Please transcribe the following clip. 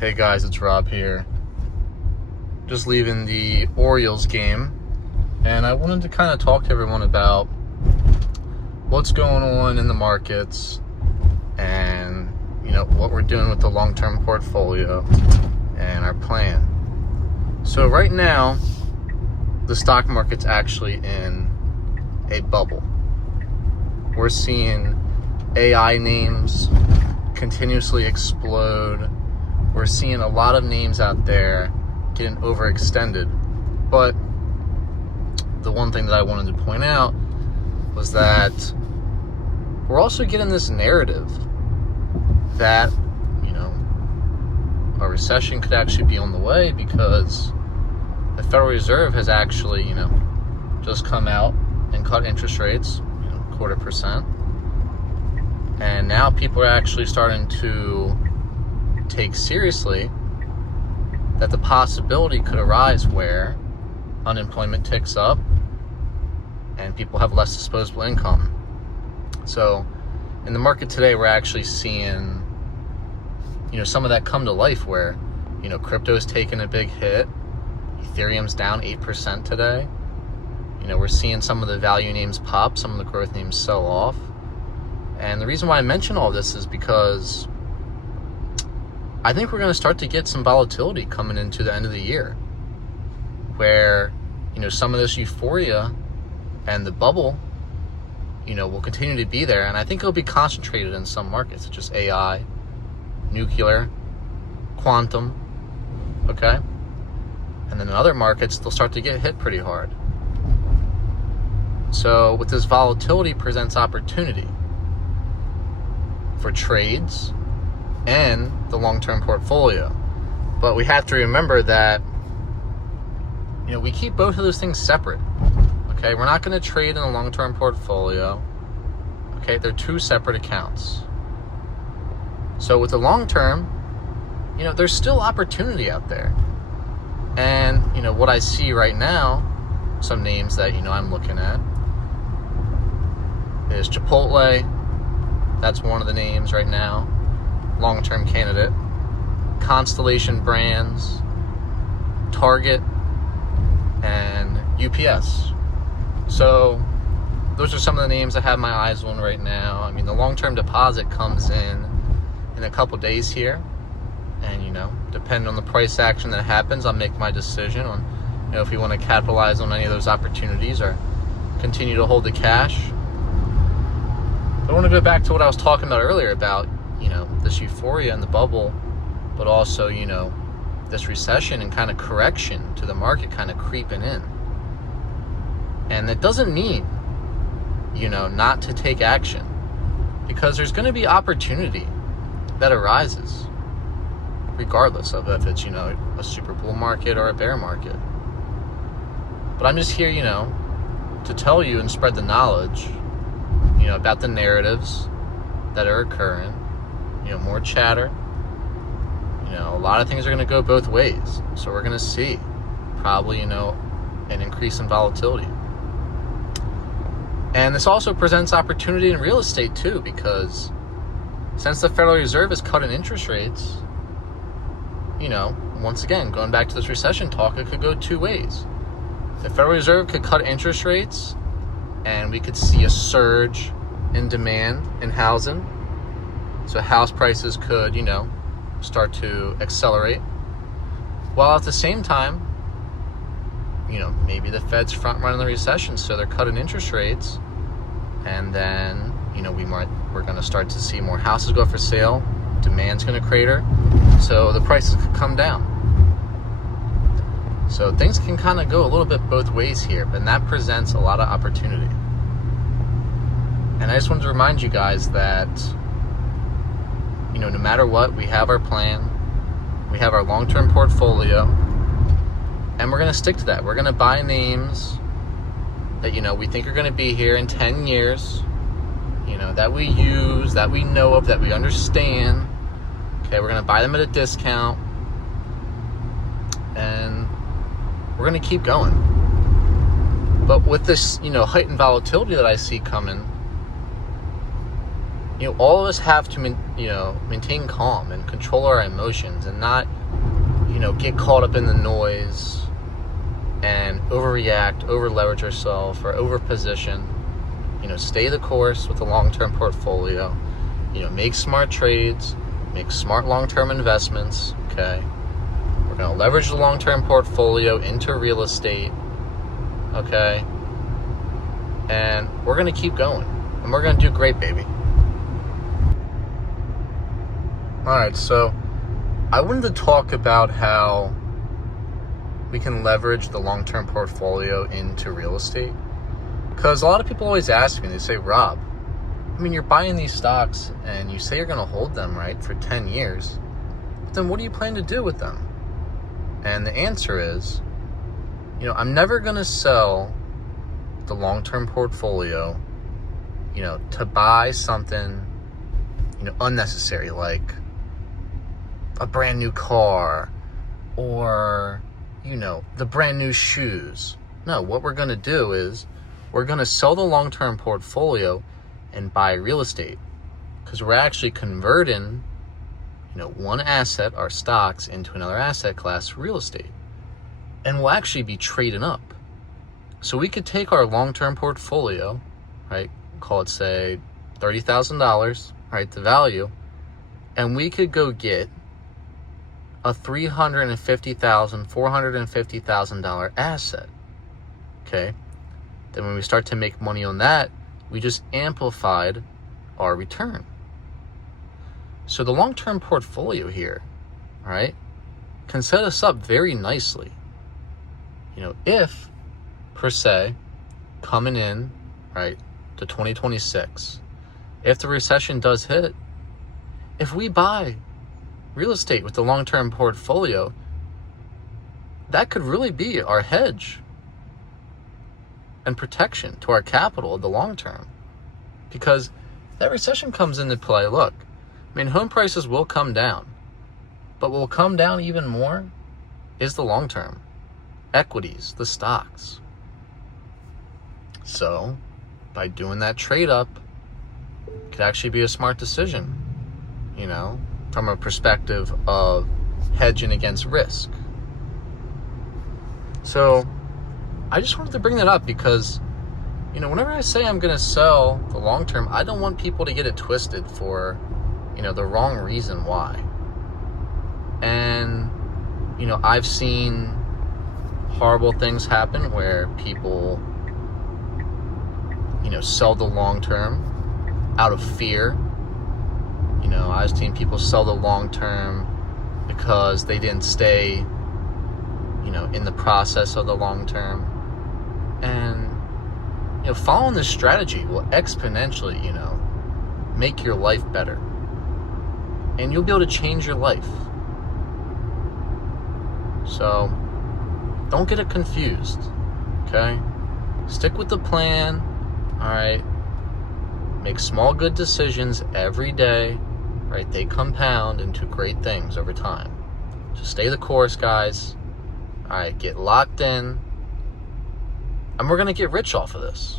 Hey guys, it's Rob here. Just leaving the Orioles game, and I wanted to kind of talk to everyone about what's going on in the markets and what we're doing with the long-term portfolio and our plan. So right now, the stock market's actually in a bubble. We're seeing AI names continuously explode. We're seeing a lot of names out there getting overextended. But the one thing that I wanted to point out was that we're also getting this narrative that, a recession could actually be on the way because the Federal Reserve has actually, just come out and cut interest rates, 0.25%. And now people are actually starting to take seriously that the possibility could arise where unemployment ticks up and people have less disposable income. So in the market today, we're actually seeing, some of that come to life where, crypto's taking a big hit. Ethereum's down 8% today. We're seeing some of the value names pop, some of the growth names sell off. And the reason why I mention all this is because I think we're going to start to get some volatility coming into the end of the year where, some of this euphoria and the bubble, will continue to be there. And I think it'll be concentrated in some markets, such as AI, nuclear, quantum, okay? And then in other markets, they'll start to get hit pretty hard. So with this volatility presents opportunity for trades and the long-term portfolio. But we have to remember that, we keep both of those things separate, okay? We're not going to trade in a long-term portfolio, okay? They're two separate accounts. So with the long-term, there's still opportunity out there. And, what I see right now, some names that, I'm looking at, is Chipotle. That's one of the names right now. Long-term candidate. Constellation Brands, Target, and UPS. So those are some of the names I have my eyes on right now. I mean, the long-term deposit comes in a couple days here, and depending on the price action that happens, I'll make my decision on if we want to capitalize on any of those opportunities or continue to hold the cash. I want to go back to what I was talking about earlier about this euphoria in the bubble, but also this recession and kind of correction to the market kind of creeping in. And that doesn't mean not to take action, because there's going to be opportunity that arises regardless of if it's a super bull market or a bear market. But I'm just here to tell you and spread the knowledge about the narratives that are occurring. More chatter. A lot of things are going to go both ways. So we're going to see probably an increase in volatility. And this also presents opportunity in real estate too, because since the Federal Reserve has cut in interest rates, once again, going back to this recession talk, it could go two ways. The Federal Reserve could cut interest rates and we could see a surge in demand in housing. So house prices could, start to accelerate. While at the same time, maybe the Fed's front running the recession, so they're cutting interest rates. And then, we're going to start to see more houses go for sale. Demand's going to crater. So the prices could come down. So things can kind of go a little bit both ways here, and that presents a lot of opportunity. And I just wanted to remind you guys that, no matter what, we have our plan, we have our long-term portfolio, and we're going to stick to that. We're going to buy names that, we think are going to be here in 10 years, that we use, that we know of, that we understand. Okay, we're going to buy them at a discount, and we're going to keep going. But with this, heightened volatility that I see coming, all of us have to, maintain calm and control our emotions and not, get caught up in the noise and overreact, over-leverage yourself, or over-position. Stay the course with a long-term portfolio. Make smart trades, make smart long-term investments, okay? We're going to leverage the long-term portfolio into real estate, okay? And we're going to keep going. And we're going to do great, baby. Alright, so I wanted to talk about how we can leverage the long-term portfolio into real estate. Because a lot of people always ask me, they say, Rob, you're buying these stocks and you say you're going to hold them, right, for 10 years. But then what do you plan to do with them? And the answer is, I'm never going to sell the long-term portfolio, to buy something, unnecessary, like a brand new car or, the brand new shoes. No, what we're going to do is we're going to sell the long-term portfolio and buy real estate, because we're actually converting, one asset, our stocks, into another asset class, real estate. And we'll actually be trading up. So we could take our long-term portfolio, right, call it, say, $30,000, right, the value, and we could go get a $350,000, $450,000 asset, okay? Then when we start to make money on that, we just amplified our return. So the long-term portfolio here, all right, can set us up very nicely. If, per se, coming in, right, to 2026, if the recession does hit, if we buy real estate with the long-term portfolio, that could really be our hedge and protection to our capital in the long term. Because that recession comes into play, look, home prices will come down, but what will come down even more is the long term. Equities, the stocks. So, by doing that trade up, it could actually be a smart decision, from a perspective of hedging against risk. So, I just wanted to bring that up because, whenever I say I'm going to sell the long term, I don't want people to get it twisted for, the wrong reason why. And, I've seen horrible things happen where people, sell the long term out of fear. I've seen people sell the long term because they didn't stay, in the process of the long term. And, following this strategy will exponentially, make your life better. And you'll be able to change your life. So, don't get it confused, okay? Stick with the plan, all right? Make small, good decisions every day, right? They compound into great things over time. Just stay the course, guys. All right, get locked in. And we're going to get rich off of this.